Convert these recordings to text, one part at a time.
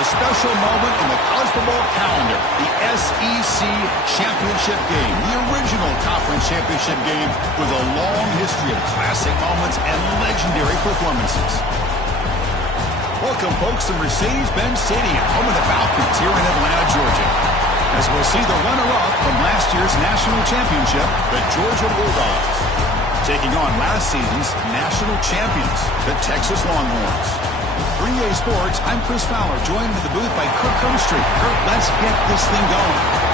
a special moment in the college football calendar, the SEC Championship game, the original conference championship game with a long history of classic moments and legendary performances. Welcome, folks, to Mercedes-Benz Stadium, home of the Falcons here in Atlanta, Georgia, as we'll see the runner-up from last year's national championship, the Georgia Bulldogs, taking on last season's national champions, the Texas Longhorns. For EA Sports, I'm Chris Fowler, joined at the booth by Kirk Hermstreet. Kirk, let's get this thing going.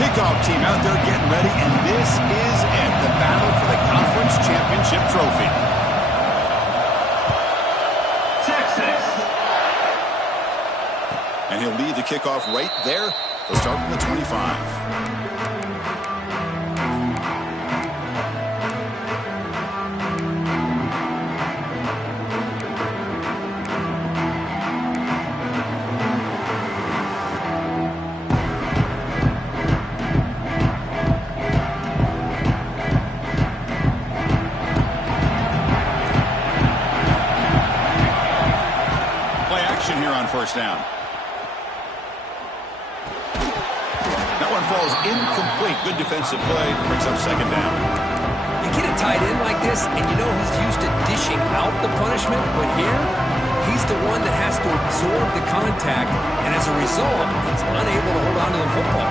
Kickoff team out there getting ready, and this is it, the battle for the conference championship trophy. Texas. And he'll lead the kickoff right there. They'll start from the 25. Here on first down. That one falls incomplete. Good defensive play. Brings up second down. You get a tight end like this, and you know he's used to dishing out the punishment, but here, he's the one that has to absorb the contact, and as a result, he's unable to hold on to the football.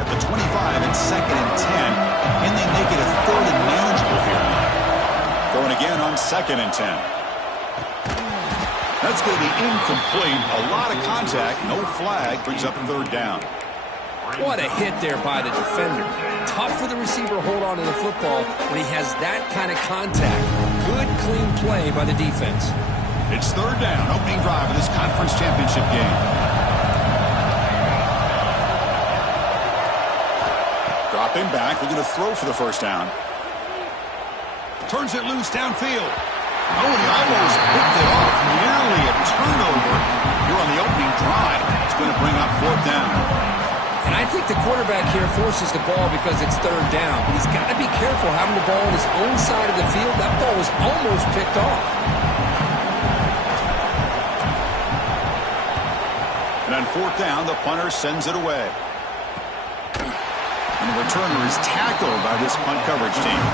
At the 25, it's second and 10. Can they make it a third and manageable here? Going again on second and 10. That's going to be incomplete. A lot of contact. No flag. Brings up third down. What a hit there by the defender. Tough for the receiver to hold on to the football when he has that kind of contact. Good, clean play by the defense. It's third down. Opening drive of this conference championship game. Dropping back. Looking to throw for the first down. Turns it loose downfield. Oh, and he almost picked it off. Nearly a turnover here on the opening drive. It's going to bring up fourth down. And I think the quarterback here forces the ball because it's third down. But he's got to be careful having the ball on his own side of the field. That ball was almost picked off. And on fourth down, the punter sends it away. And the returner is tackled by this punt coverage team.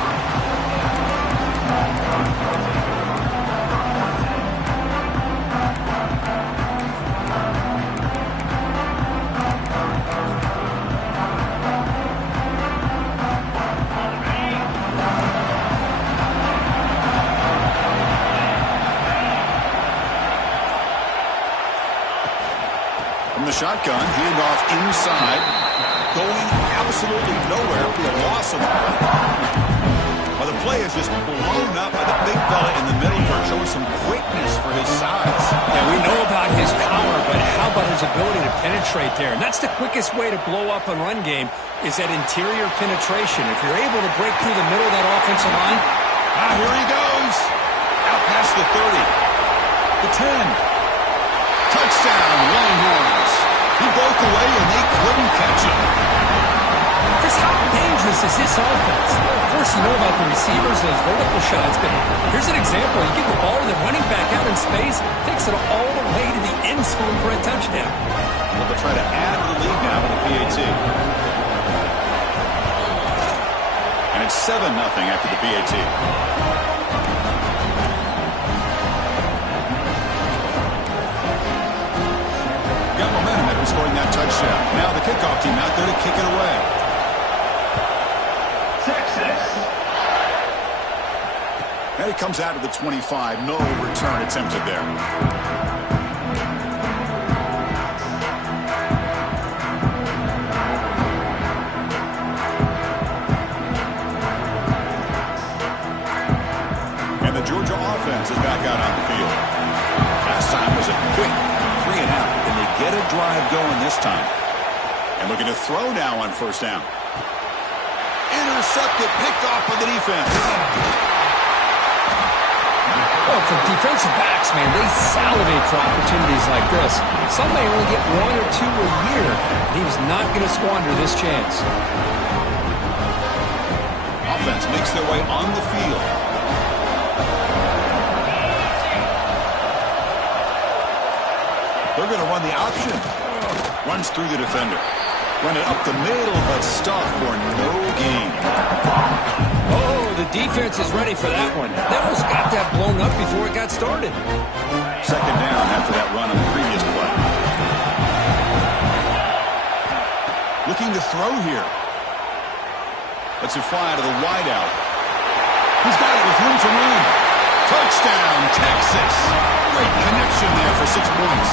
The shotgun, handoff inside, going absolutely nowhere. It'll be a loss of the punt. Well, the play is just blown up by the big fella in the middle for showing some quickness for his size. Yeah, we know about his power, but how about his ability to penetrate there? And that's the quickest way to blow up a run game is that interior penetration. If you're able to break through the middle of that offensive line. Here he goes. Out past the 30. The 10. Touchdown, Longhorns. He broke away and they couldn't catch him. Just how dangerous is this offense? Well, of course, you know about the receivers, those vertical shots, but here's an example. You give the ball to the running back out in space, takes it all the way to the end zone for a touchdown. Well, they'll try to add to the lead now with the PAT. And it's 7-0 after the PAT. Got momentum after scoring that touchdown. Now the kickoff team out there to kick it away. Texas. And it comes out to the 25. No return attempted there. And the Georgia offense is back out on the field. Last time was a quick 3-and-out, and they get a drive going this time. And looking to throw now on first down. Intercepted, picked off by the defense. Well, for defensive backs, man, they salivate for opportunities like this. Some may only get 1 or 2 a year. He was not going to squander this chance. Offense makes their way on the field. They're going to run the option. Runs through the defender. Run it up the middle, but stuffed for no gain. Oh, the defense is ready for that one. They almost got that blown up before it got started. Second down after that run on the previous play. Looking to throw here. Lets it fly out of the wideout. He's got it with room to run. Touchdown, Texas. Great connection there for 6 points.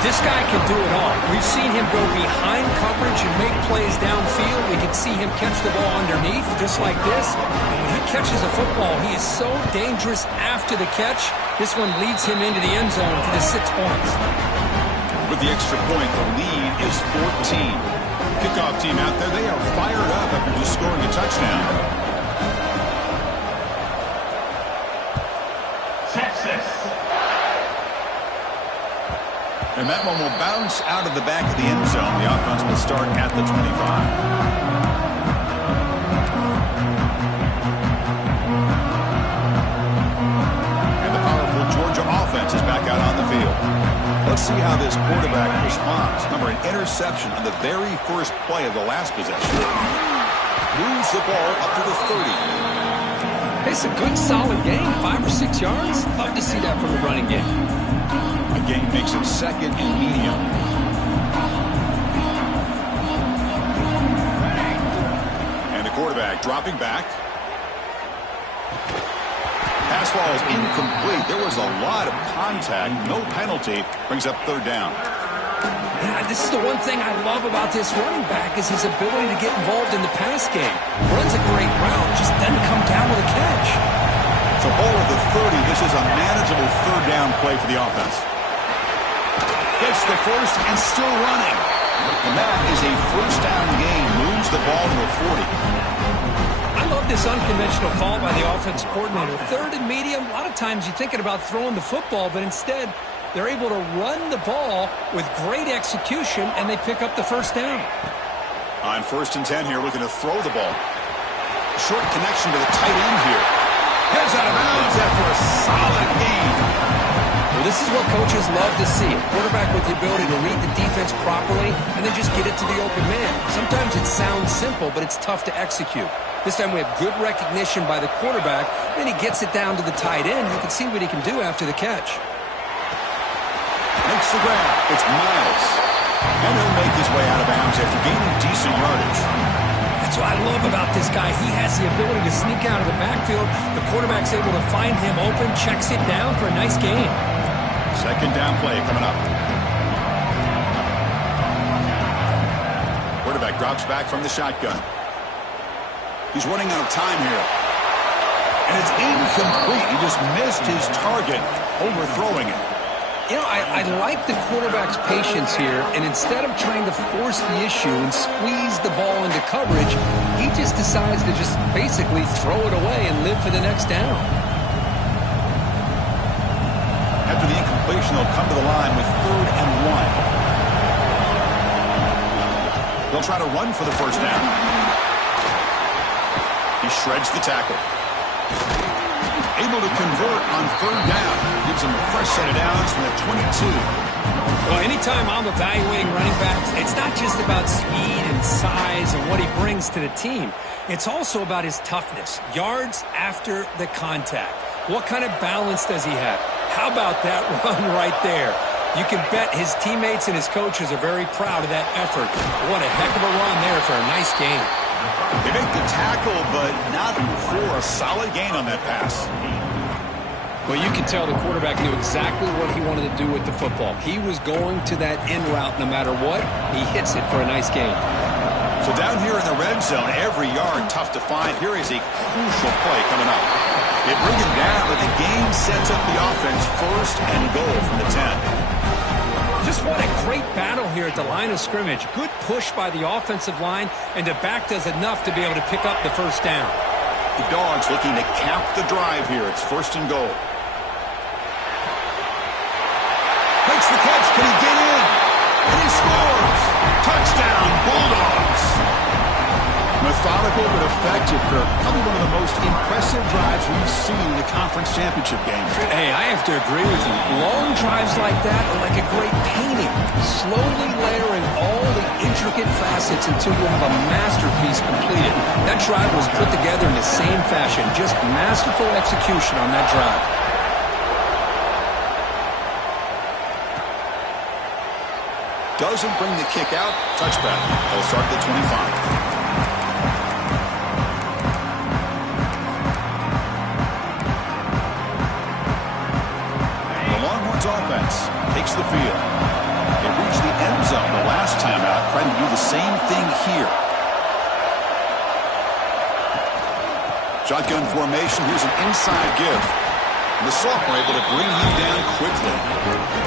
This guy can do it all. We've seen him go behind coverage and make plays downfield. We can see him catch the ball underneath, just like this. And when he catches a football, he is so dangerous after the catch. This one leads him into the end zone for the 6 points. With the extra point, the lead is 14. Kickoff team out there, they are fired up after just scoring a touchdown. Texas. And that one will bounce out of the back of the end zone. The offense will start at the 25. And the powerful Georgia offense is back out on the field. Let's see how this quarterback responds. Remember, an interception on the very first play of the last possession. Moves the ball up to the 30. It's a good, solid game. 5 or 6 yards. Love to see that from the running game. A gain makes it second and medium. And the quarterback dropping back. Pass ball is incomplete. There was a lot of contact. No penalty. Brings up third down. Yeah, this is the one thing I love about this running back is his ability to get involved in the pass game. Runs a great route, just doesn't come down with a catch. So ball at the 30. This is a manageable third down play for the offense. Gets the first and still running. And that is a first down gain. Moves the ball to the 40. I love this unconventional call by the offense coordinator. Third and medium, a lot of times you're thinking about throwing the football, but instead they're able to run the ball with great execution, and they pick up the first down. On 1st and 10 here, looking to throw the ball. Short connection to the tight end here. Heads out of bounds after a solid gain. Well, this is what coaches love to see. A quarterback with the ability to read the defense properly and then just get it to the open man. Sometimes it sounds simple, but it's tough to execute. This time we have good recognition by the quarterback. Then he gets it down to the tight end. You can see what he can do after the catch. Makes the grab. It's Miles. And he'll make his way out of bounds after gaining decent yardage. That's what I love about this guy. He has the ability to sneak out of the backfield. The quarterback's able to find him open, checks it down for a nice gain. Second down play coming up. Quarterback drops back from the shotgun. He's running out of time here. And it's incomplete. He just missed his target, overthrowing it. You know, I like the quarterback's patience here, and instead of trying to force the issue and squeeze the ball into coverage, he just decides to just basically throw it away and live for the next down. After the incompletion, they'll come to the line with 3rd and 1. They'll try to run for the first down. He shreds the tackle. Able to convert on 3rd down. Gives him a fresh set of downs from the 22. Well, anytime I'm evaluating running backs, it's not just about speed and size and what he brings to the team. It's also about his toughness. Yards after the contact. What kind of balance does he have? How about that run right there? You can bet his teammates and his coaches are very proud of that effort. What a heck of a run there for a nice gain. They make the tackle, but not for a solid gain on that pass. Well, you can tell the quarterback knew exactly what he wanted to do with the football. He was going to that end route no matter what. He hits it for a nice gain. So down here in the red zone, every yard tough to find. Here is a crucial play coming up. They bring him down, but the game sets up the offense 1st and goal from the 10. Just what a great battle here at the line of scrimmage. Good push by the offensive line, and the back does enough to be able to pick up the first down. The Dogs looking to cap the drive here. It's 1st and goal. Makes the catch. Can he get in? And he scores. Touchdown, Bulldogs. Methodical but effective. Probably one of the most impressive drives we've seen in the conference championship game. Hey, I have to agree with you. Long drives like that are like a great painting. Slowly layering all the intricate facets until you have a masterpiece completed. That drive was put together in the same fashion. Just masterful execution on that drive. Doesn't bring the kick out. Touchback. They'll start at the 25. Offense takes the field. They reached the end zone the last time out. Trying to do the same thing here. Shotgun formation. Here's an inside give. And the sophomore able to bring him down quickly.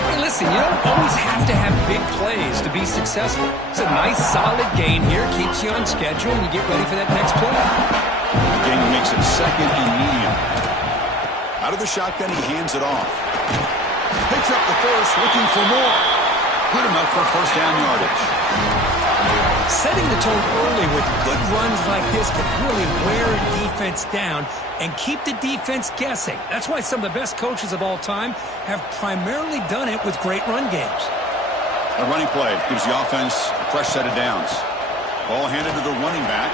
Hey, listen, you don't always have to have big plays to be successful. It's a nice, solid gain here. Keeps you on schedule, and you get ready for that next play. The gain makes it 2nd and medium. Out of the shotgun, he hands it off. Picks up the first, looking for more. Good enough for first down yardage. Setting the tone early with good runs like this can really wear a defense down and keep the defense guessing. That's why some of the best coaches of all time have primarily done it with great run games. A running play gives the offense a fresh set of downs. Ball handed to the running back.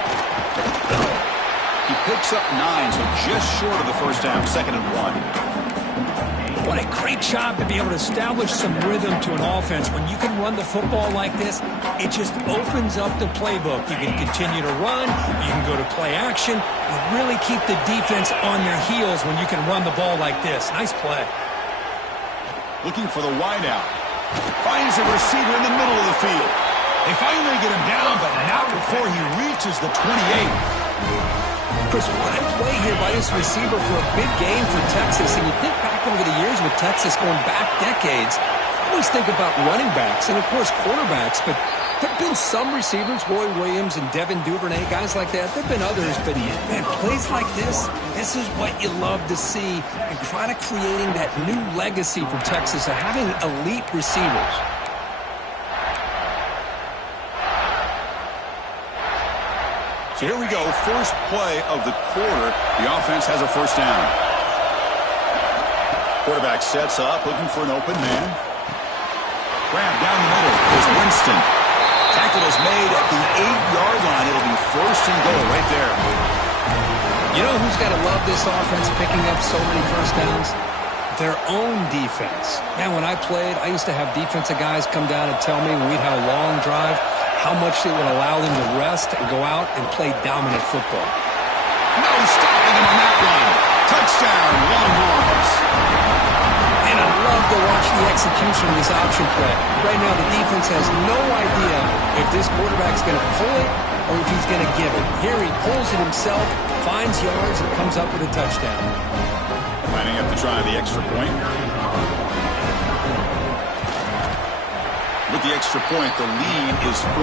He picks up 9, so just short of the first down, 2nd and 1. What a great job to be able to establish some rhythm to an offense. When you can run the football like this, it just opens up the playbook. You can continue to run. You can go to play action. You really keep the defense on their heels when you can run the ball like this. Nice play. Looking for the wideout. Finds a receiver in the middle of the field. They finally get him down, but not before he reaches the 28. Chris, what a play here by this receiver for a big game for Texas. And you think back over the years with Texas going back decades, I always think about running backs and, of course, quarterbacks. But there have been some receivers, Roy Williams and Devin Duvernay, guys like that. There have been others. But, man, plays like this is what you love to see. And kind of creating that new legacy for Texas of having elite receivers. So here we go, first play of the quarter. The offense has a first down. Quarterback sets up, looking for an open man. Grab down the middle is Winston. Tackle is made at the 8-yard line. It'll be 1st and goal right there. You know who's got to love this offense picking up so many first downs? Their own defense. Man, when I played, I used to have defensive guys come down and tell me when we'd have a long drive how much it would allow them to rest and go out and play dominant football. No stopping him on that run. Touchdown, Longhorns. And I love to watch the execution of this option play. Right now, the defense has no idea if this quarterback's going to pull it or if he's going to give it. Here he pulls it himself, finds yards, and comes up with a touchdown. Lining up to try the extra point. With the extra point, the lead is 14.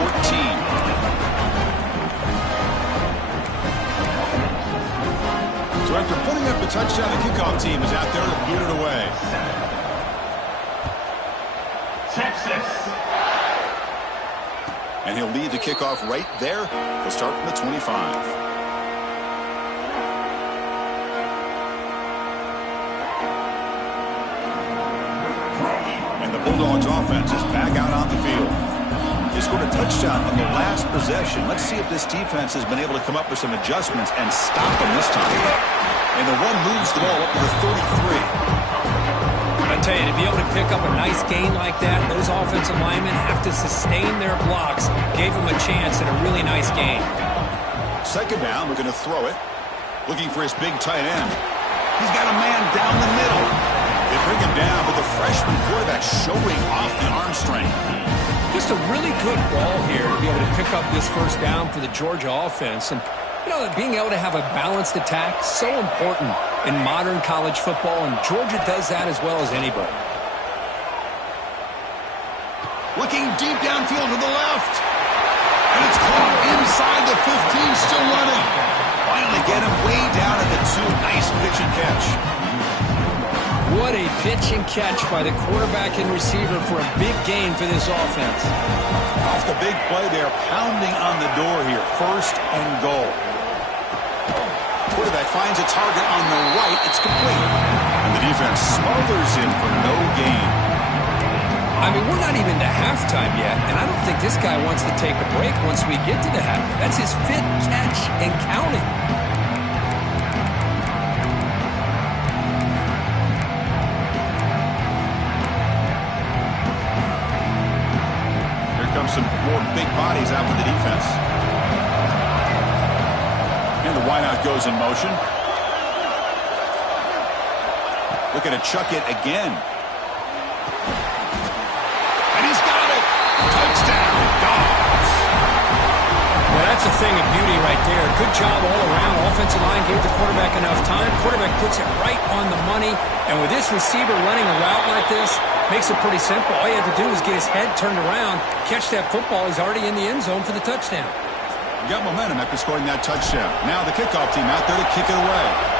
So after putting up the touchdown, the kickoff team is out there to boot it away. Texas. And he'll lead the kickoff right there. He'll start from the 25. Bulldogs offense is back out on the field. They scored a touchdown on the last possession. Let's see if this defense has been able to come up with some adjustments and stop them this time. And the run moves the ball up to the 33. I tell you, to be able to pick up a nice gain like that, those offensive linemen have to sustain their blocks. Gave them a chance at a really nice game. 2nd down, we're going to throw it. Looking for his big tight end. He's got a man down the middle. They bring him down, but the freshman quarterback showing off the arm strength. Just a really good ball here to be able to pick up this first down for the Georgia offense. And, you know, being able to have a balanced attack, so important in modern college football, and Georgia does that as well as anybody. Looking deep downfield to the left. And it's caught inside the 15, still running. Finally get him way down at the 2. Nice pitch and catch. What a pitch and catch by the quarterback and receiver for a big gain for this offense. Off the big play, they're pounding on the door here. First and goal. Quarterback finds a target on the right. It's complete. And the defense smothers him for no gain. I mean, we're not even to halftime yet, and I don't think this guy wants to take a break once we get to the half. That's his 5th catch and counting. Here comes some more big bodies out for the defense. And the wideout goes in motion. Looking to chuck it again. And he's got it. Touchdown, Dogs. Well, that's a thing of beauty right there. Good job all around. Offensive line gave the quarterback enough time. Quarterback puts it right on the money. And with this receiver running a route like this, makes it pretty simple. All you have to do is get his head turned around, catch that football. He's already in the end zone for the touchdown. You got momentum after scoring that touchdown. Now the kickoff team out there to kick it away.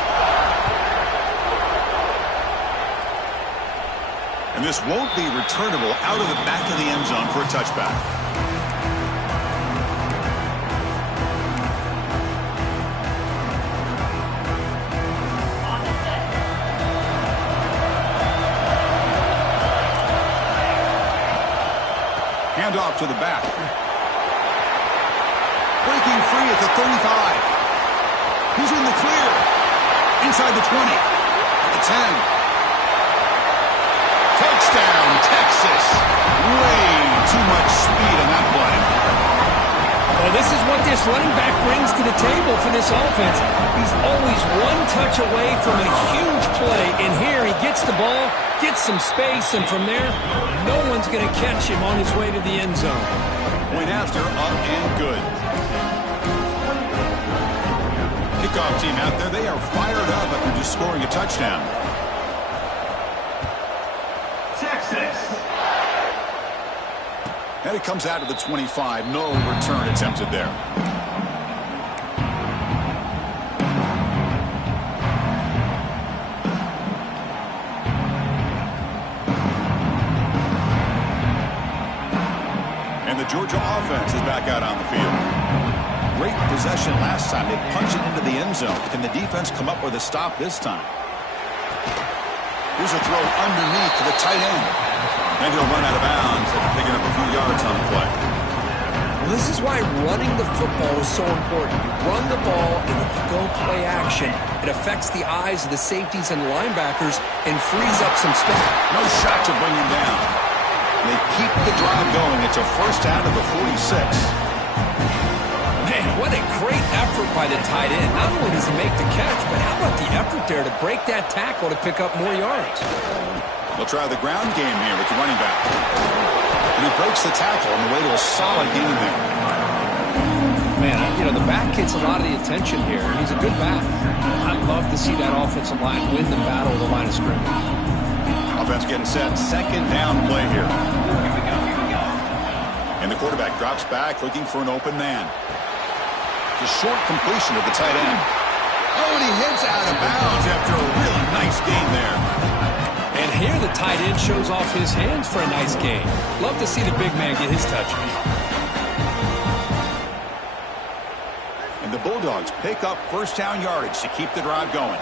And this won't be returnable out of the back of the end zone for a touchback. Hand off to the back. Breaking free at the 35. He's in the clear. Inside the 20. At the 10. Touchdown, Texas. Way too much speed on that play. Well, this is what this running back brings to the table for this offense. He's always one touch away from a huge play. And here he gets the ball, gets some space, and from there, no one's going to catch him on his way to the end zone. Point after, up and good. Kickoff team out there, they are fired up after just scoring a touchdown. And it comes out of the 25. No return attempted there. And the Georgia offense is back out on the field. Great possession last time. They punch it into the end zone. Can the defense come up with a stop this time? Here's a throw underneath to the tight end. And he'll run out of bounds after picking up a few yards on the play. Well, this is why running the football is so important. You run the ball, and if you go play action, it affects the eyes of the safeties and linebackers and frees up some space. No shot to bring him down. They keep the drive going. It's a first out of the 46. Man, what a great effort by the tight end. Not only does he make the catch, but how about the effort there to break that tackle to pick up more yards? They'll try the ground game here with the running back. And he breaks the tackle on the way to a solid game there. Man, you know, the back gets a lot of the attention here. He's a good back. I'd love to see that offensive line win the battle of the line of scrimmage. Offense getting set. Second down play here. And the quarterback drops back looking for an open man. It's a short completion of the tight end. Oh, and he hits out of bounds after a really nice gain there. And here the tight end shows off his hands for a nice gain. Love to see the big man get his touches. And the Bulldogs pick up first down yardage to keep the drive going.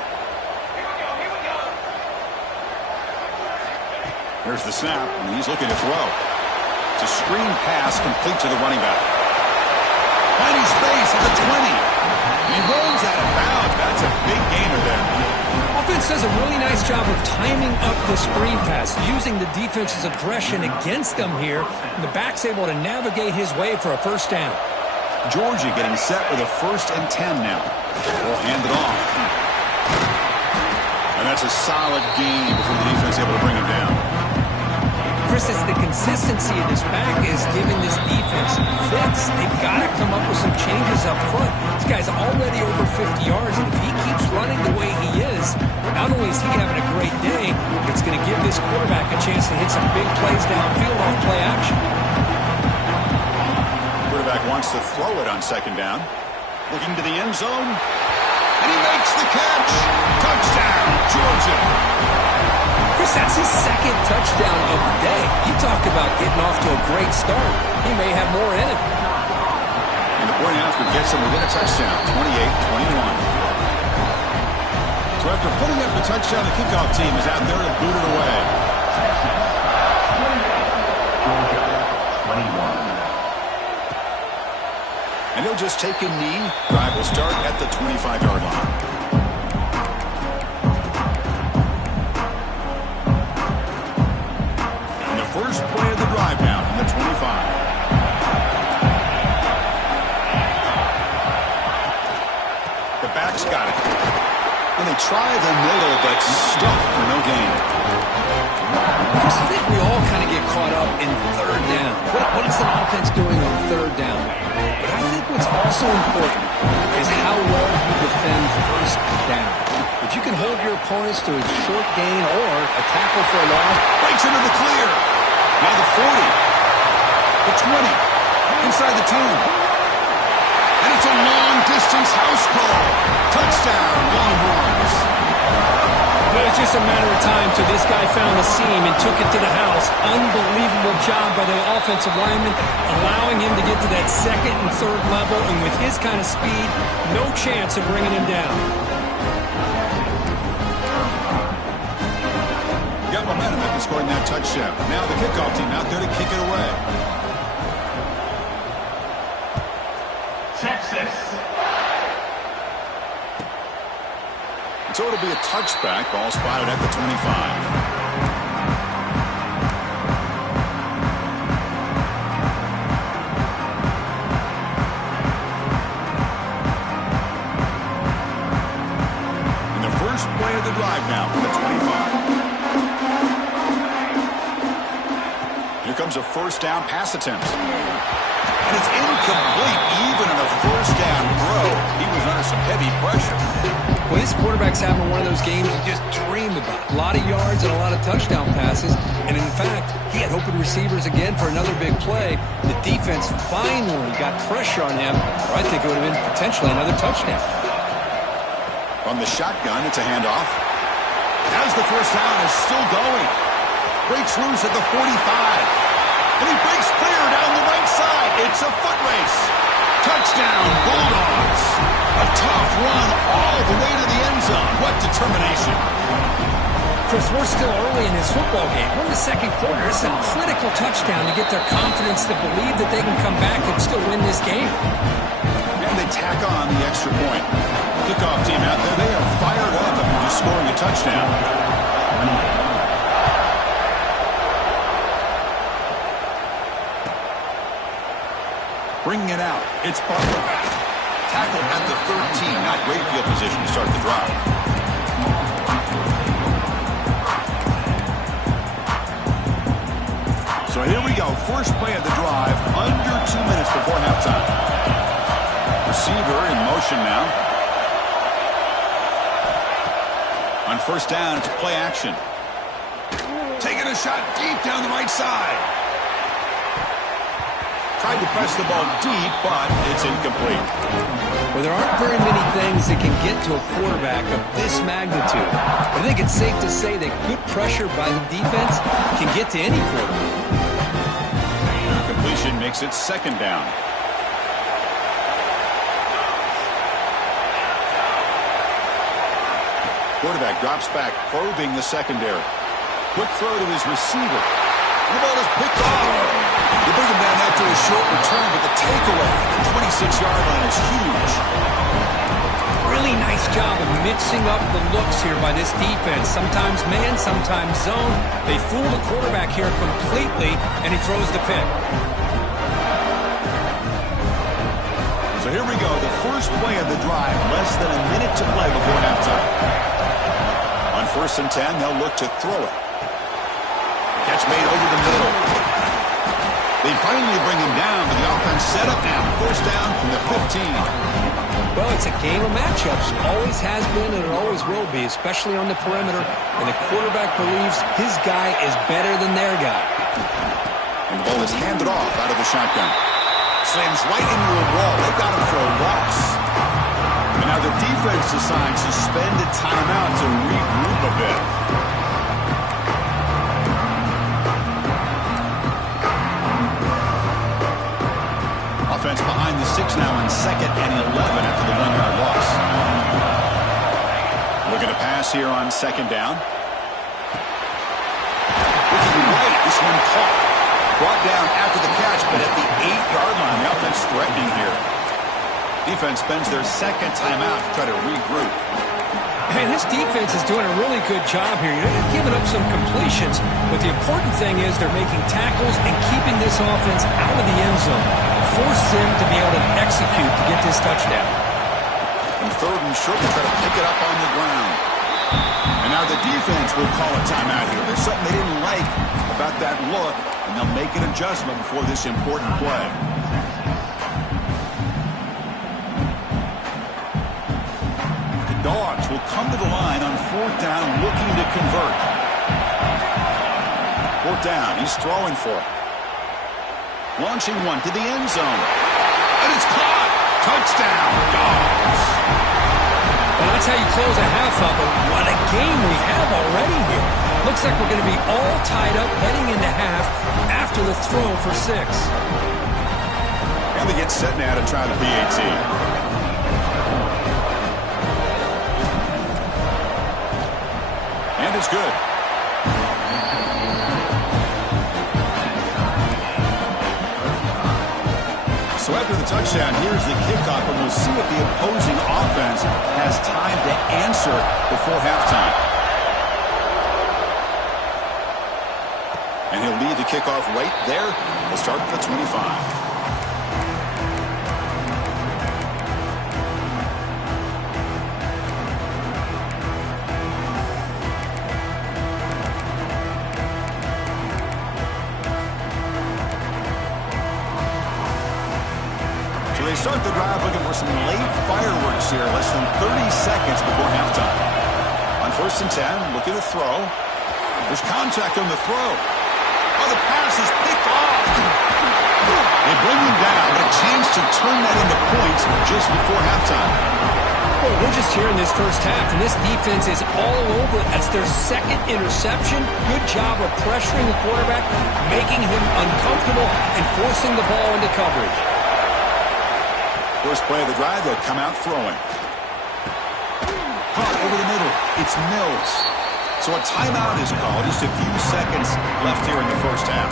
Here's the snap, and he's looking to throw. It's a screen pass complete to the running back. Finding space at the 20. He rolls out of bounds. That's a big gainer there. Offense does a really nice job of timing up the screen pass, using the defense's aggression against them here, and the back's able to navigate his way for a first down. Georgia getting set with a 1st and 10 now. They'll hand it off. And that's a solid gain before the defense able to bring him down. Chris, it's the consistency of this back is giving this defense fits. They've got to come up with some changes up front. This guy's already over 50 yards, and if he keeps running the way he is, not only is he having a great day, it's going to give this quarterback a chance to hit some big plays downfield off play action. quarterback wants to throw it on second down. Looking to the end zone. And he makes the catch. Touchdown, Georgia. Chris, that's his second touchdown of the day. You talk about getting off to a great start. He may have more in it. And the point after gets him within a touchdown, 28-21. So after putting up the touchdown, the kickoff team is out there to boot it away. Georgia, 21. And he'll just take a knee. Drive will start at the 25-yard line. And the first play of the drive now from the 25. The back's got it. And they try the middle, but stuffed for no gain. Chris, I think we all kind of get caught up in third down. What is the offense doing on third down? But I think what's also important is how well you defend first down. If you can hold your opponents to a short gain or a tackle for a loss. Breaks into the clear. Now the 40. The 20. Inside the 10. And it's a long-distance house call. Touchdown, Longhorns. But it's just a matter of time till this guy found the seam and took it to the house. Unbelievable job by the offensive lineman, allowing him to get to that second and third level, and with his kind of speed, no chance of bringing him down. Got momentum after scoring that touchdown. Now the kickoff team out there to kick it away. Texas. So it'll be a touchback. Ball spotted at the 25. Play of the drive now from the 25. Here comes a first down pass attempt. And it's incomplete, even in a first down throw. He was under some heavy pressure. Well, this quarterback's having one of those games you just dream about. A lot of yards and a lot of touchdown passes. And in fact, he had open receivers again for another big play. The defense finally got pressure on him, or I think it would have been potentially another touchdown. From the shotgun, it's a handoff. As the first down is still going. Breaks loose at the 45. And he breaks clear down the right side. It's a foot race. Touchdown, Bulldogs. A tough run all the way to the end zone. What determination. Chris, we're still early in this football game. We're in the second quarter. It's a critical touchdown to get their confidence to believe that they can come back and still win this game. And they tack on the extra point. Kickoff team out there, they are fired up after just scoring a touchdown. Bringing it out, it's Butler. Tackle at the 13, not great field position to start the drive. So here we go, first play of the drive, under 2 minutes before halftime. Receiver in motion now. On first down, it's play action. Taking a shot deep down the right side. Tried to press the ball deep, but it's incomplete. Well, there aren't very many things that can get to a quarterback of this magnitude. But I think it's safe to say that good pressure by the defense can get to any quarterback. Completion makes it second down. Quarterback drops back, probing the secondary. Quick throw to his receiver. The ball is picked off. They bring him down after a short return, but the takeaway at the 26-yard line is huge. Really nice job of mixing up the looks here by this defense. Sometimes man, sometimes zone. They fool the quarterback here completely, and he throws the pick. So here we go, the first play of the drive, less than a minute to play before halftime. On first and 10, they'll look to throw it. Catch made over the middle. They finally bring him down, but the offense set up now. First down from the 15. Well, it's a game of matchups. Always has been and it always will be, especially on the perimeter. And the quarterback believes his guy is better than their guy. And the ball is handed off out of the shotgun. Slams right into a wall. They've got him for a loss. And now the defense decides to spend a timeout to regroup a bit. Offense behind the 6 now on 2nd and 11 after the 1-yard loss. Looking to pass here on 2nd down. Looking right, this one caught. Brought down after the catch, but at the 8-yard line, the offense threatening here. Defense spends their 2nd timeout to try to regroup. Hey, this defense is doing a really good job here. They're giving up some completions, but the important thing is they're making tackles and keeping this offense out of the end zone. Force them to be able to execute to get this touchdown. And 3rd and short, they try to pick it up on the ground. And now the defense will call a timeout here. There's something they didn't like about that look, and they'll make an adjustment before this important play. The Dogs will come to the line on 4th down, looking to convert. 4th down, he's throwing for it. Launching one to the end zone. And it's caught. Touchdown, Dogs. Well, that's how you close a half of it. What a game we have already here. Looks like we're going to be all tied up heading into half after the throw for 6. And they get set now to try the PAT. And it's good. So after the touchdown, here's the kickoff, and we'll see if the opposing offense has time to answer before halftime. And he'll lead the kickoff right there. We'll start at the 25. They start the drive looking for some late fireworks here, less than 30 seconds before halftime. On 1st and 10, looking to throw. There's contact on the throw. Oh, the pass is picked off. They bring him down, but a chance to turn that into points just before halftime. Well, we're just here in this first half, and this defense is all over it. That's their 2nd interception. Good job of pressuring the quarterback, making him uncomfortable, and forcing the ball into coverage. First play of the drive, they'll come out throwing. Caught over the middle. It's Mills. So a timeout is called. Just a few seconds left here in the first half.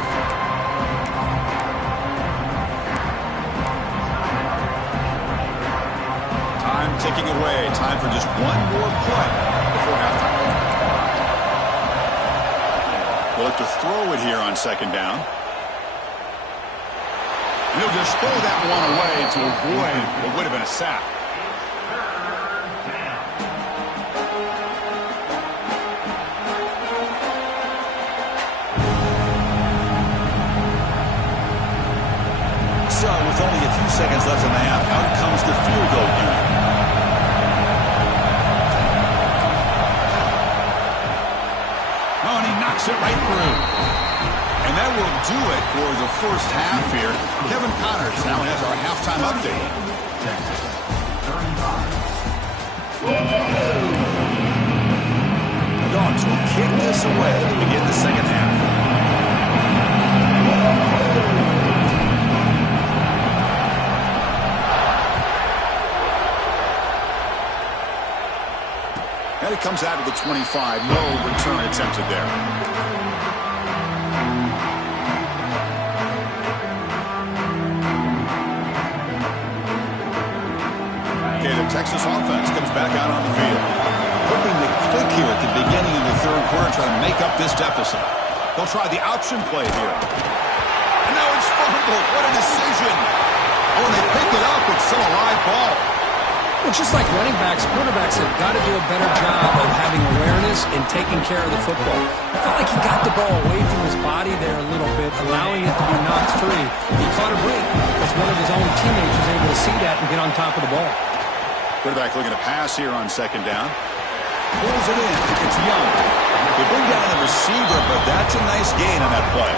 Time ticking away. Time for just one more play before halftime. They'll look to throw it here on 2nd down. He'll just throw that one away to avoid what would have been a sack. So, with only a few seconds left in the half, out comes the field goal unit. Oh, and he knocks it right through. And that will do it for the first half here. Kevin Connors now has our halftime update. The Dogs will kick this away to begin the second half. And it comes out of the 25. No return attempted there. Texas offense comes back out on the field. Hoping to click here at the beginning of the 3rd quarter, trying to make up this deficit. They'll try the option play here. And now it's fumbled. What a decision. Oh, and they pick it up. It's still a live ball. Well, just like running backs, quarterbacks have got to do a better job of having awareness and taking care of the football. I felt like he got the ball away from his body there a little bit, allowing it to be knocked free. He caught a break because one of his own teammates was able to see that and get on top of the ball. Quarterback looking to pass here on 2nd down. Pulls it in. It's Young. They bring down the receiver, but that's a nice gain on that play.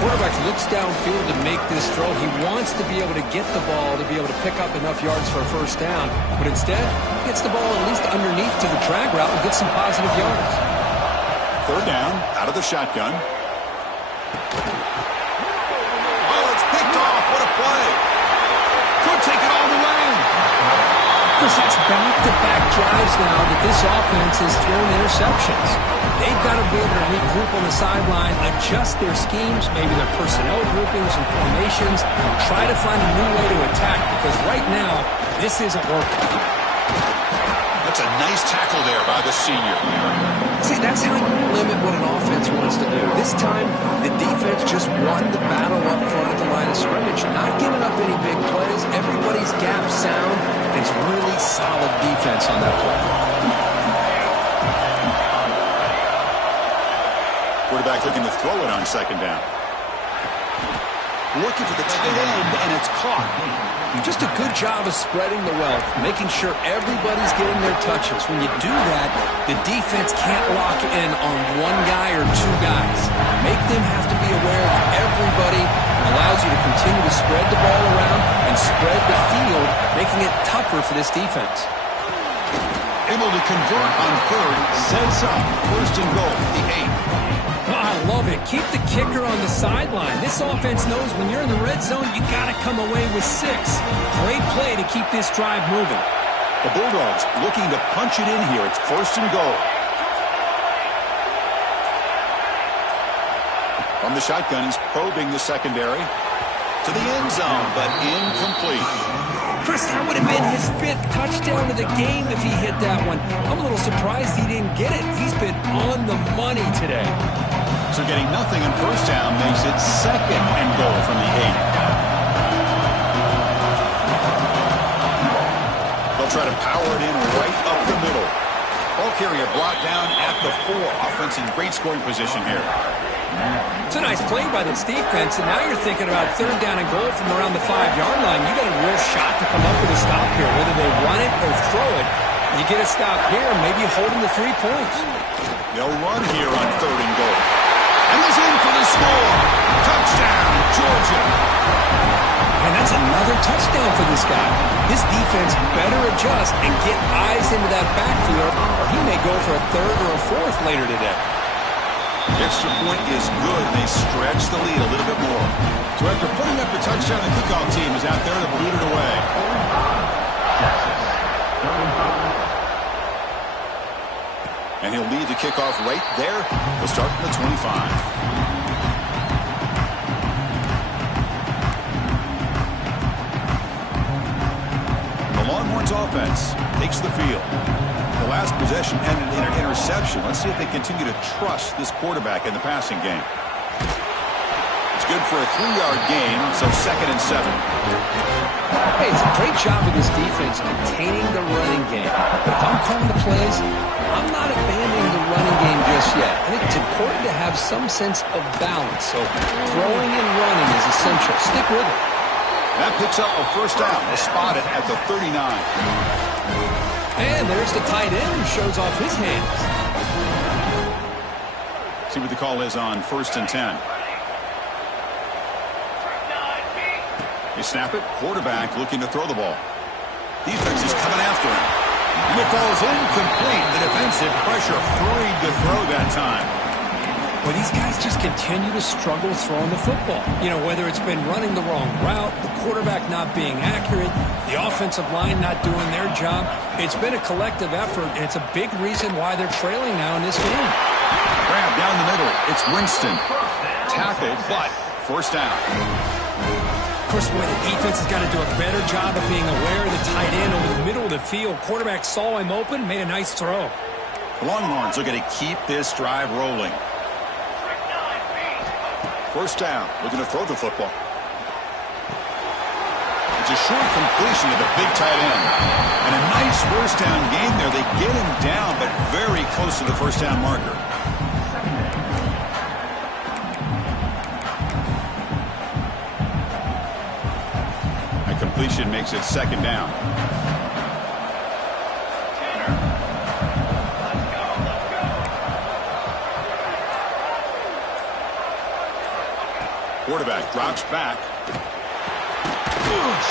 Quarterback looks downfield to make this throw. He wants to be able to get the ball to be able to pick up enough yards for a first down. But instead, he gets the ball at least underneath to the drag route and gets some positive yards. Third down, out of the shotgun. Oh, it's picked off. What a play. Could take it all the way. Chris, that's back-to-back drives now that this offense has thrown interceptions. They've got to be able to regroup on the sideline, adjust their schemes, maybe their personnel groupings and formations, try to find a new way to attack, because right now, this isn't working. That's a nice tackle there by the senior. See, that's how you limit what an offense wants to do. This time, the defense just won the battle up front at the line of scrimmage, not giving up any big plays. Everybody's gap sound. It's really solid defense on that play. Quarterback looking to throw it on second down. Looking for the tight end, and it's caught. Just a good job of spreading the wealth, making sure everybody's getting their touches. When you do that, the defense can't lock in on one guy or two guys. Make them have to be aware of everybody. It allows you to continue to spread the ball around and spread the field, making it tougher for this defense. Able to convert on third, sets up first and goal, the 8. Oh, I love it. Keep the kicker on the sideline. This offense knows when you're in the red zone, you got to come away with 6. Great play to keep this drive moving. The Bulldogs looking to punch it in here. It's first and goal. From the shotgun, he's probing the secondary. To the end zone, but incomplete. Chris, that would have been his 5th touchdown of the game if he hit that one. I'm a little surprised he didn't get it. He's been on the money today. So getting nothing in first down makes it second and goal from the 8. They'll try to power it in right up the middle. Ball carrier brought down at the 4. Offense in great scoring position here. It's a nice play by this defense, and now you're thinking about third down and goal from around the 5-yard line. You got a real shot to come up with a stop here, whether they run it or throw it. You get a stop here, maybe hold them to 3 points. They'll run here on third and goal. And he's in for the score. Touchdown, Georgia. And that's another touchdown for this guy. This defense better adjust and get eyes into that backfield, or he may go for a 3rd or a 4th later today. Extra point is good, and they stretch the lead a little bit more. So after putting up the touchdown, the kickoff team is out there to boot it away. And he'll lead the kickoff right there. He'll start from the 25. The Longhorns offense takes the field. The last possession ended in an interception. Let's see if they continue to trust this quarterback in the passing game. It's good for a 3-yard gain, so 2nd and 7. Hey, it's a great job of this defense containing the running game. But if I'm calling the plays, I'm not abandoning the running game just yet. I think it's important to have some sense of balance. So throwing and running is essential. Stick with it. That picks up a first down. They'll spot it at the 39. And there's the tight end who shows off his hands. See what the call is on 1st and 10. They snap it. Quarterback looking to throw the ball. Defense is coming after him. And it falls incomplete. The defensive pressure hurried to throw that time. Well, these guys just continue to struggle throwing the football. You know, whether it's been running the wrong route, the quarterback not being accurate, the offensive line not doing their job. It's been a collective effort, and it's a big reason why they're trailing now in this game. Grab down the middle. It's Winston. Tackled, but first down. Of course, boy, the defense has got to do a better job of being aware of the tight end over the middle of the field. Quarterback saw him open, made a nice throw. The Longhorns are going to keep this drive rolling. First down, looking to throw the football. It's a short completion to the big tight end. And a nice first down gain there. They get him down, but very close to the first down marker. That completion makes it 2nd down. Quarterback drops back.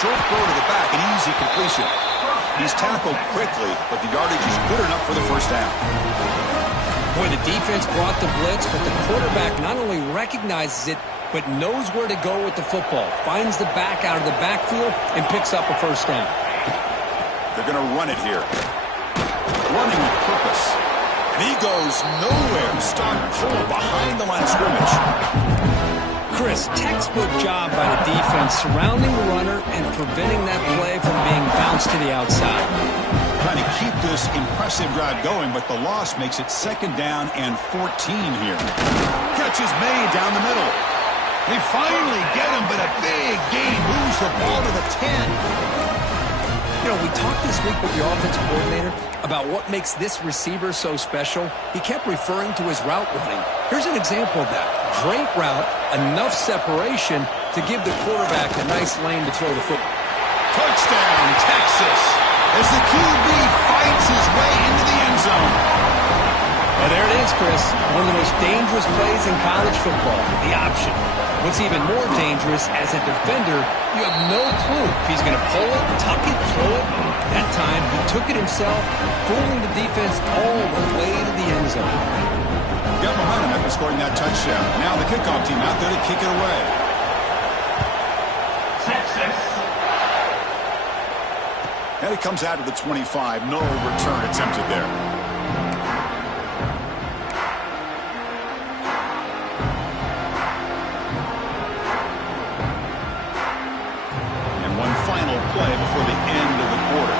Short throw to the back, an easy completion. He's tackled quickly, but the yardage is good enough for the first down. Boy, the defense brought the blitz, but the quarterback not only recognizes it, but knows where to go with the football. Finds the back out of the backfield and picks up a first down. They're going to run it here. Running with purpose. And he goes nowhere. Start pull behind the line of scrimmage. Chris, textbook job by the defense surrounding the runner and preventing that play from being bounced to the outside. Trying to keep this impressive drive going, but the loss makes it 2nd down and 14 here. Catch is made down the middle. They finally get him, but a big gain moves the ball to the 10. You know, we talked this week with the offensive coordinator about what makes this receiver so special. He kept referring to his route running. Here's an example of that. Great route, enough separation to give the quarterback a nice lane to throw the football. Touchdown, Texas, as the QB fights his way into the end zone. Well, there it is, Chris. One of the most dangerous plays in college football, the option. What's even more dangerous, as a defender, you have no clue if he's going to pull it, tuck it, throw it. That time, he took it himself, fooling the defense all the way to the end zone. Got behind him after scoring that touchdown. Now the kickoff team out there to kick it away. Texas. And it comes out of the 25. No return attempted there. Final play before the end of the quarter.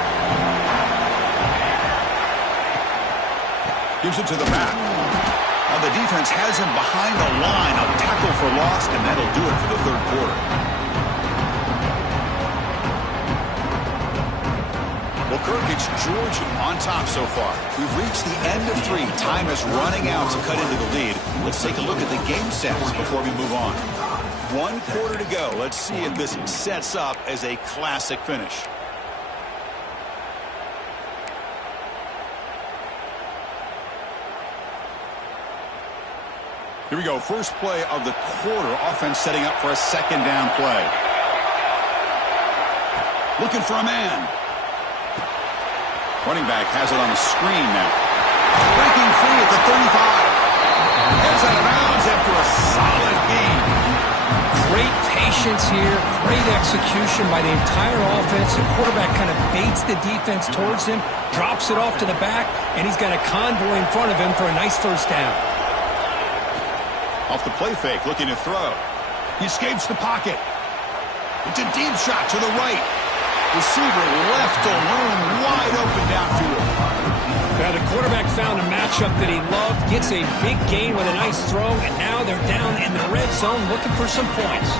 Gives it to the back. Now the defense has him behind the line. A tackle for loss, and that'll do it for the 3rd quarter. Well, Kirk, it's Georgia on top so far. We've reached the end of 3. Time is running out to cut into the lead. Let's take a look at the game sets before we move on. 1 quarter to go. Let's see if this sets up as a classic finish. Here we go. First play of the quarter. Offense setting up for a 2nd down play. Looking for a man. Running back has it on the screen now. Breaking free at the 35. Heads out of bounds after a solid gain. Great patience here, great execution by the entire offense. The quarterback kind of baits the defense towards him, drops it off to the back, and he's got a convoy in front of him for a nice first down. Off the play fake, looking to throw. He escapes the pocket. It's a deep shot to the right. Receiver left alone, wide open downfield. Now the quarterback found a matchup that he loved, gets a big gain with a nice throw, and now they're down in the red zone looking for some points.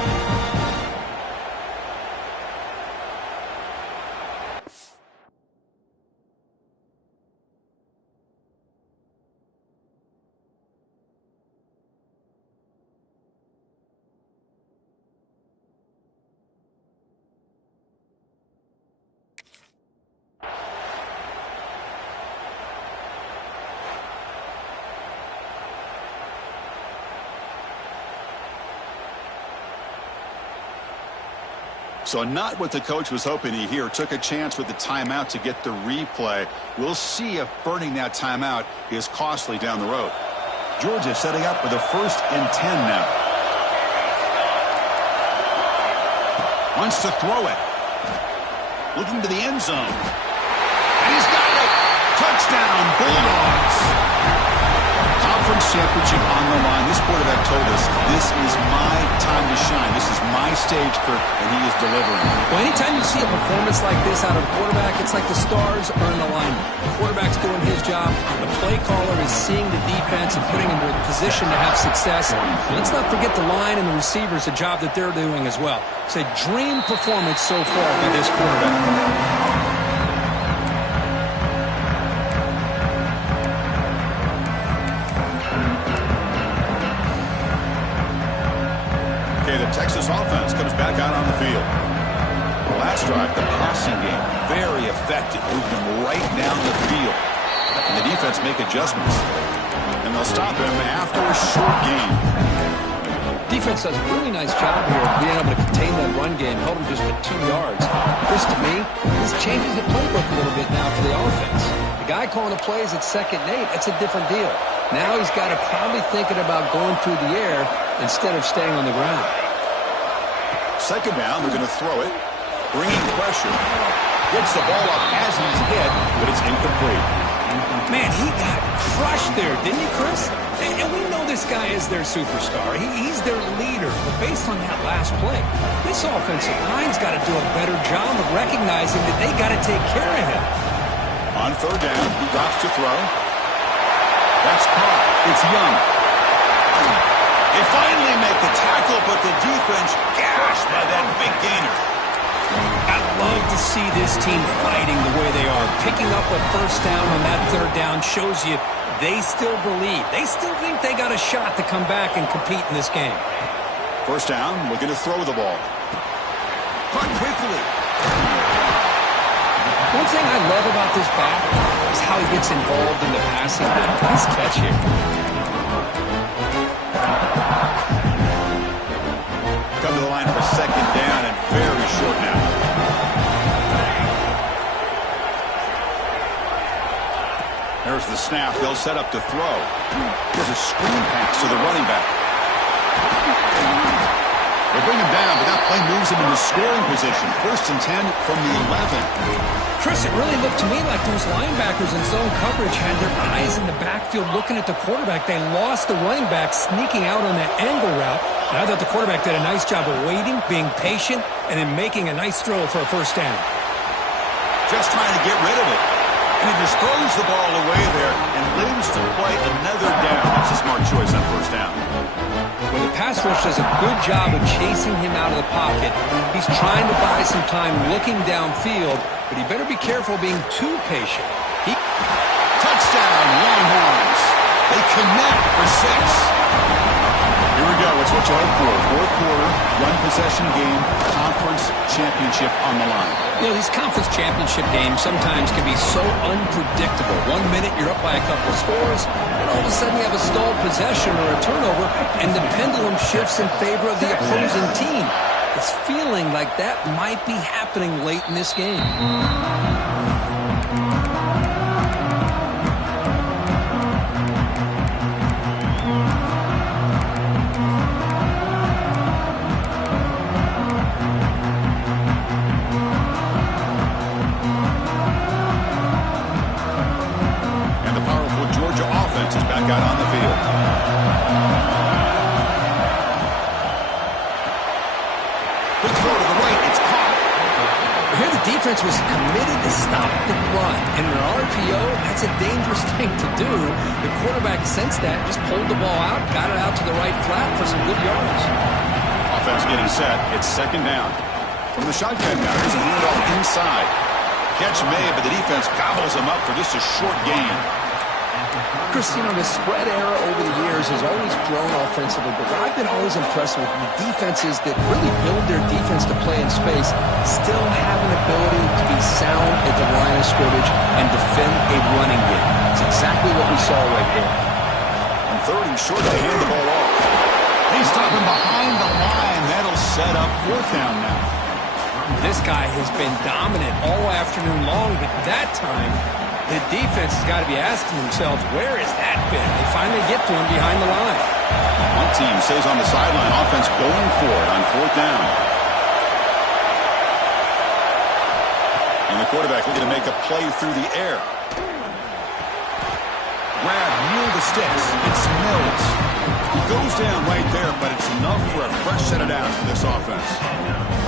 So not what the coach was hoping to hear. Took a chance with the timeout to get the replay. We'll see if burning that timeout is costly down the road. Georgia setting up with a 1st and 10 now. Wants to throw it. Looking to the end zone. And he's got it. Touchdown, Bulldogs. Conference championship on the line. This quarterback told us, this is my time to shine. This is my stage, Kirk, and he is delivering. Well, anytime you see a performance like this out of a quarterback, it's like the stars are in alignment. The quarterback's doing his job. The play caller is seeing the defense and putting him in a position to have success. And let's not forget the line and the receivers, the job that they're doing as well. It's a dream performance so far by this quarterback. Texas offense comes back out on the field. The last drive, the passing game, very effective. Moved him right down the field. And the defense make adjustments. And they'll stop him after a short game. defense does a really nice job here of being able to contain that run game, held him just at 2 yards. Chris, to me, this changes the playbook a little bit now for the offense. The guy calling the plays at 2nd and 8, that's a different deal. Now he's got to probably thinking about going through the air instead of staying on the ground. 2nd down, they're going to throw it. Bringing pressure. Gets the ball up as he's hit, but it's incomplete. Man, he got crushed there, didn't he, Chris? And we know this guy is their superstar. He's their leader. But based on that last play, this offensive line's got to do a better job of recognizing that they got to take care of him. On 3rd down, he drops to throw. That's caught. It's Young. They finally make the tackle, but the defense gashed by that big gainer. I love to see this team fighting the way they are. Picking up a 1st down on that 3rd down shows you they still believe. They still think they got a shot to come back and compete in this game. 1st down, looking to throw the ball. Caught quickly. One thing I love about this back is how he gets involved in the passing. Nice catch here. Come to the line for 2nd down and very short now. There's the snap. They'll set up to throw. There's a screen pass to the running back. They bring him down, but that play moves him into scoring position. 1st and 10 from the 11. Chris, it really looked to me like those linebackers in zone coverage had their eyes in the backfield looking at the quarterback. They lost the running back sneaking out on that angle route. And I thought the quarterback did a nice job of waiting, being patient, and then making a nice throw for a 1st down. Just trying to get rid of it. And he just throws the ball away there and lives to play another down. That's a smart choice on 1st down. When the pass rush does a good job of chasing him out of the pocket, he's trying to buy some time looking downfield, but he better be careful being too patient. Touchdown, Longhorns. They connect for 6. Here we go. It's what you hope for. 4th quarter, one possession game, conference championship on the line. You know, these conference championship games sometimes can be so unpredictable. 1 minute you're up by a couple of scores, and all of a sudden you have a stalled possession or a turnover, and the pendulum shifts in favor of the opposing team. It's feeling like that might be happening late in this game. Out on the field. The throw to the right, it's caught. Here the defense was committed to stop the run. And in an RPO, that's a dangerous thing to do. The quarterback sensed that, just pulled the ball out, got it out to the right flat for some good yards. Offense getting set. It's 2nd down. From the shotgun now, there's a handoff inside. Catch made, but the defense gobbles him up for just a short gain. Chris, you know, the spread era over the years has always grown offensively, but what I've been always impressed with the defenses that really build their defense to play in space still have an ability to be sound at the line of scrimmage and defend a running game. It's exactly what we saw right there. On 3rd and short, they hand the ball off. They stop him behind the line. That'll set up 4th down now. This guy has been dominant all afternoon long, but that time the defense has got to be asking themselves, where has that been? They finally get to him behind the line. One team stays on the sideline. Offense going for it on 4th down. And the quarterback looking to make a play through the air. Grab near the sticks. It's Mills. He goes down right there, but it's enough for a fresh set of downs for this offense.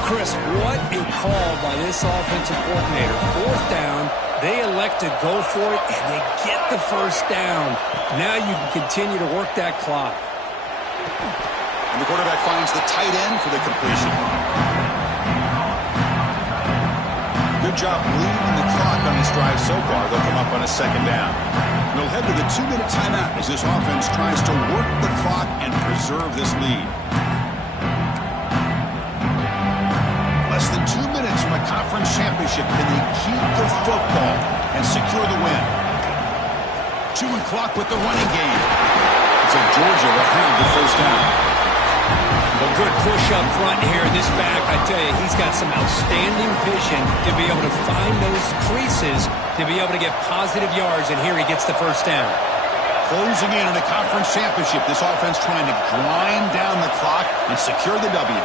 Chris, what a call by this offensive coordinator. 4th down. They elect to go for it, and they get the 1st down. Now you can continue to work that clock. And the quarterback finds the tight end for the completion. Good job bleeding the clock on this drive so far. They'll come up on a 2nd down. They'll head to the 2-minute timeout as this offense tries to work the clock and preserve this lead. Less than 2 minutes from a conference championship. Can they keep the football and secure the win? 2 clock with the running game. So Georgia will have the 1st down. Well, good push up front here. This back, I tell you, he's got some outstanding vision to be able to find those creases, to be able to get positive yards, and here he gets the first down. Closing in on a conference championship, this offense trying to grind down the clock and secure the W.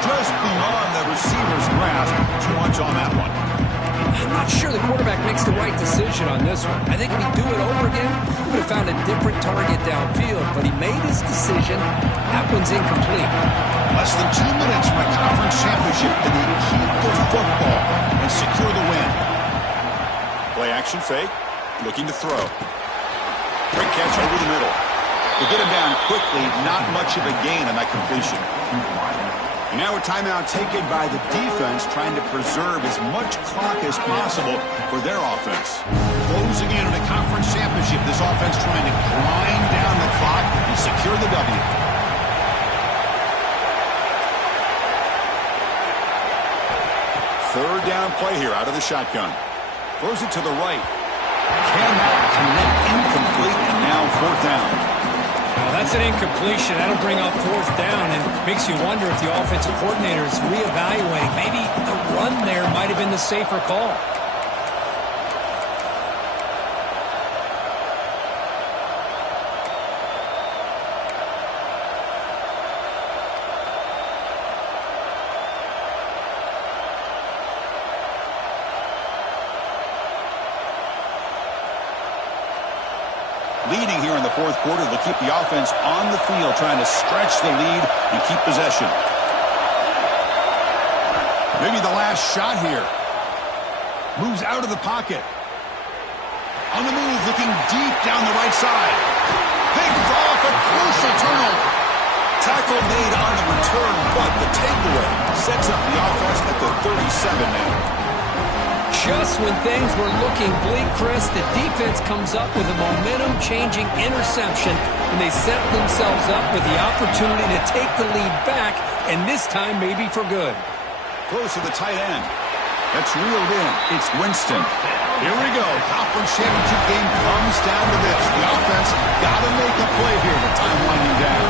Just beyond the receiver's grasp. Too much on that one. I'm not sure the quarterback makes the right decision on this one. I think if he'd do it over again, he would have found a different target downfield, but he made his decision. That one's incomplete. Less than 2 minutes from a conference championship. Can they keep the football and secure the win? Play action fake. Looking to throw. Great catch over the middle. To get him down quickly, not much of a gain on that completion. And now a timeout taken by the defense, trying to preserve as much clock as possible for their offense. Closing in on a conference championship, this offense trying to grind down the clock and secure the W. Third down play here out of the shotgun. Throws it to the right. Cannot connect, incomplete, and now fourth down. Well, that's an incompletion. That'll bring up fourth down and makes you wonder if the offensive coordinator is reevaluating. Maybe the run there might have been the safer call. Leading here in the fourth quarter, they'll keep the offense on the field, trying to stretch the lead and keep possession. Maybe the last shot here. Moves out of the pocket. On the move, looking deep down the right side. Big throw for crucial turnover. Tackle made on the return, but the takeaway sets up the offense at the 37 now. Just when things were looking bleak, Chris, the defense comes up with a momentum-changing interception, and they set themselves up with the opportunity to take the lead back, and this time maybe for good. Close to the tight end. That's reeled in. It's Winston. Here we go. Conference championship game comes down to this. The offense got to make a play here with time winding down.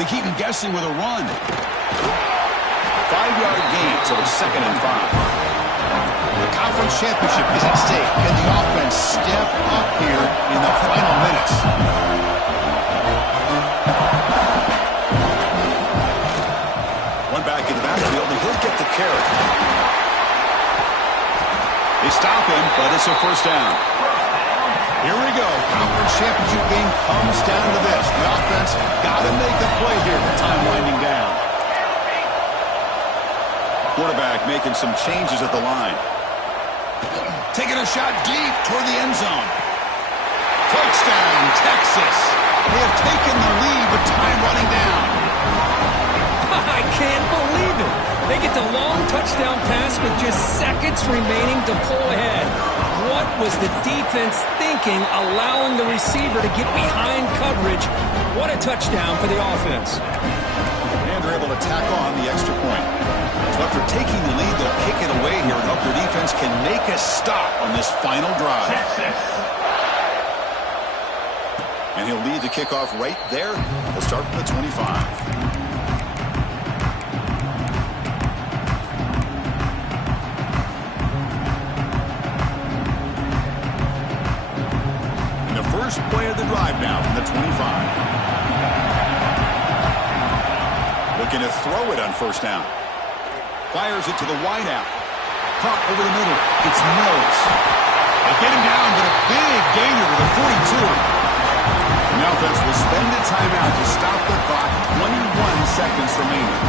They keep him guessing with a run. 5-yard gain, so it's 2nd and 5. The conference championship is at stake. Can the offense step up here in the final minutes? One back in the backfield, and he'll get the carry. They stop him, but it's a first down. Here we go. Conference championship game comes down to this. The offense got to make a play here with time winding down. Quarterback making some changes at the line. Taking a shot deep toward the end zone. Touchdown, Texas. They have taken the lead with time running down. I can't believe it. They get the long touchdown pass with just seconds remaining to pull ahead. What was the defense thinking, allowing the receiver to get behind coverage? What a touchdown for the offense. And they're able to tack on the extra point. So after taking the lead, they'll kick it away here and hope their defense can make a stop on this final drive. And he'll lead the kickoff right there. They'll start from the 25. And the first play of the drive now from the 25. Looking to throw it on first down. Fires it to the wide out. Caught over the middle. It's Mills. They get him down, but a big gainer to the 42. And the offense will spend a timeout to stop the clock. 21 seconds remaining.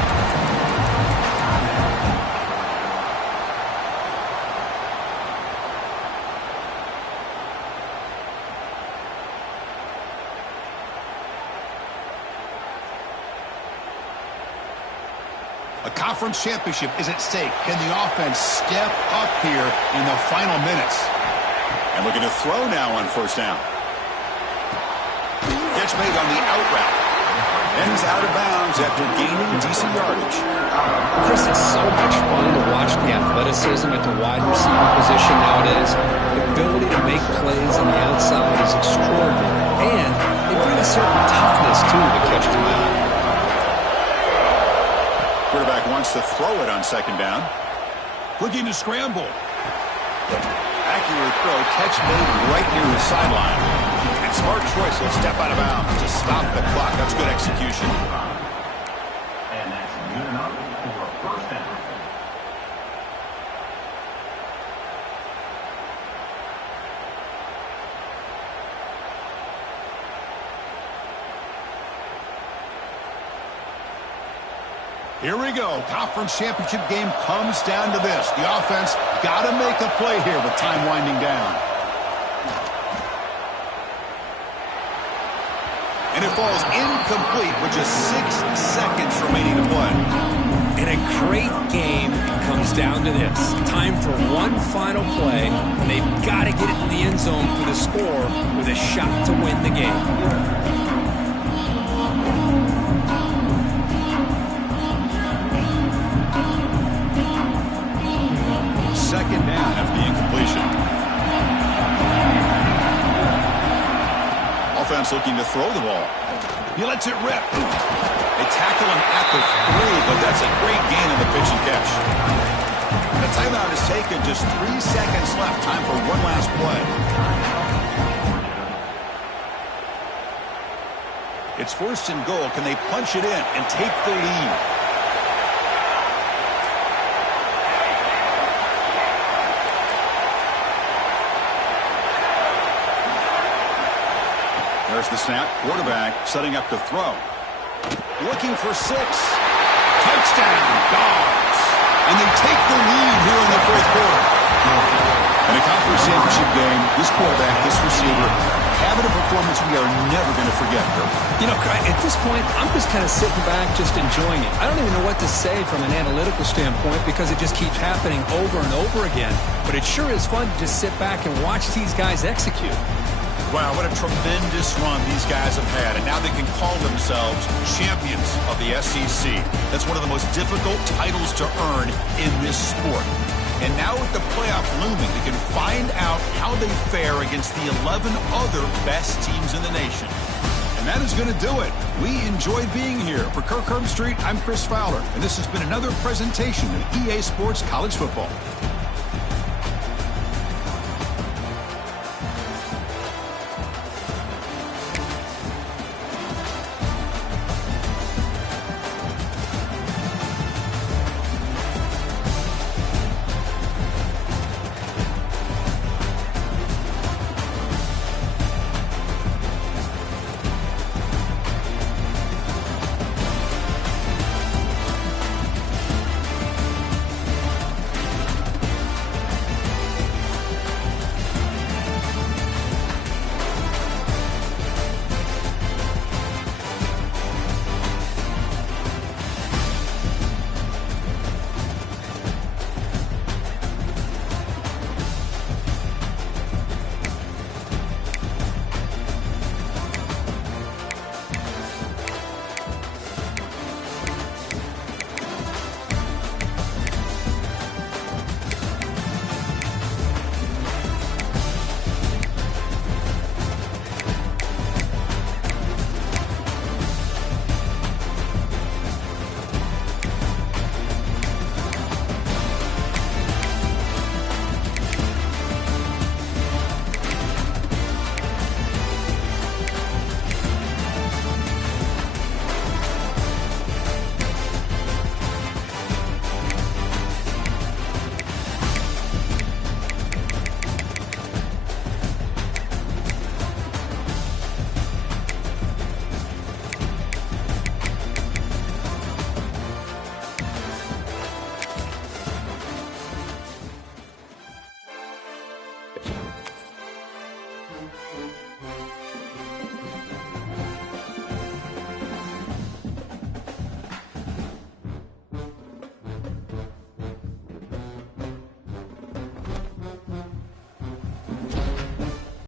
A conference championship is at stake. Can the offense step up here in the final minutes? And looking to throw now on first down. catch made on the out route. And he's out of bounds after gaining decent yardage. Chris, it's so much fun to watch the athleticism at the wide receiver position nowadays. The ability to make plays on the outside is extraordinary. And they bring a certain toughness, too, that catches my eye. Quarterback wants to throw it on second down. Looking to scramble. Accurate throw, catch made right near the sideline. And smart choice, he'll step out of bounds to stop the clock. That's good execution. And that's good enough for a first down. Here we go. Conference championship game comes down to this. The offense got to make a play here with time winding down. And it falls incomplete with just 6 seconds remaining to play. And a great game comes down to this. Time for one final play, and they've got to get it in the end zone for the score with a shot to win the game. Second down after the incompletion. Offense looking to throw the ball. He lets it rip. They tackle him at the 3, but that's a great gain on the pitch and catch. The timeout is taken. Just 3 seconds left. Time for one last play. It's first and goal. Can they punch it in and take the lead? There's the snap. Quarterback setting up to throw. Looking for 6. Touchdown, Dogs. And they take the lead here in the fourth quarter. In a conference championship game, this quarterback, this receiver, having a performance we are never going to forget. You know, at this point, I'm just kind of sitting back, just enjoying it. I don't even know what to say from an analytical standpoint because it just keeps happening over and over again. But it sure is fun to just sit back and watch these guys execute. Wow, what a tremendous run these guys have had, and now they can call themselves champions of the SEC. That's one of the most difficult titles to earn in this sport. And now with the playoff looming, they can find out how they fare against the 11 other best teams in the nation. And that is going to do it. We enjoyed being here. For Kirk Herbstreit, I'm Chris Fowler, and this has been another presentation of EA Sports College Football.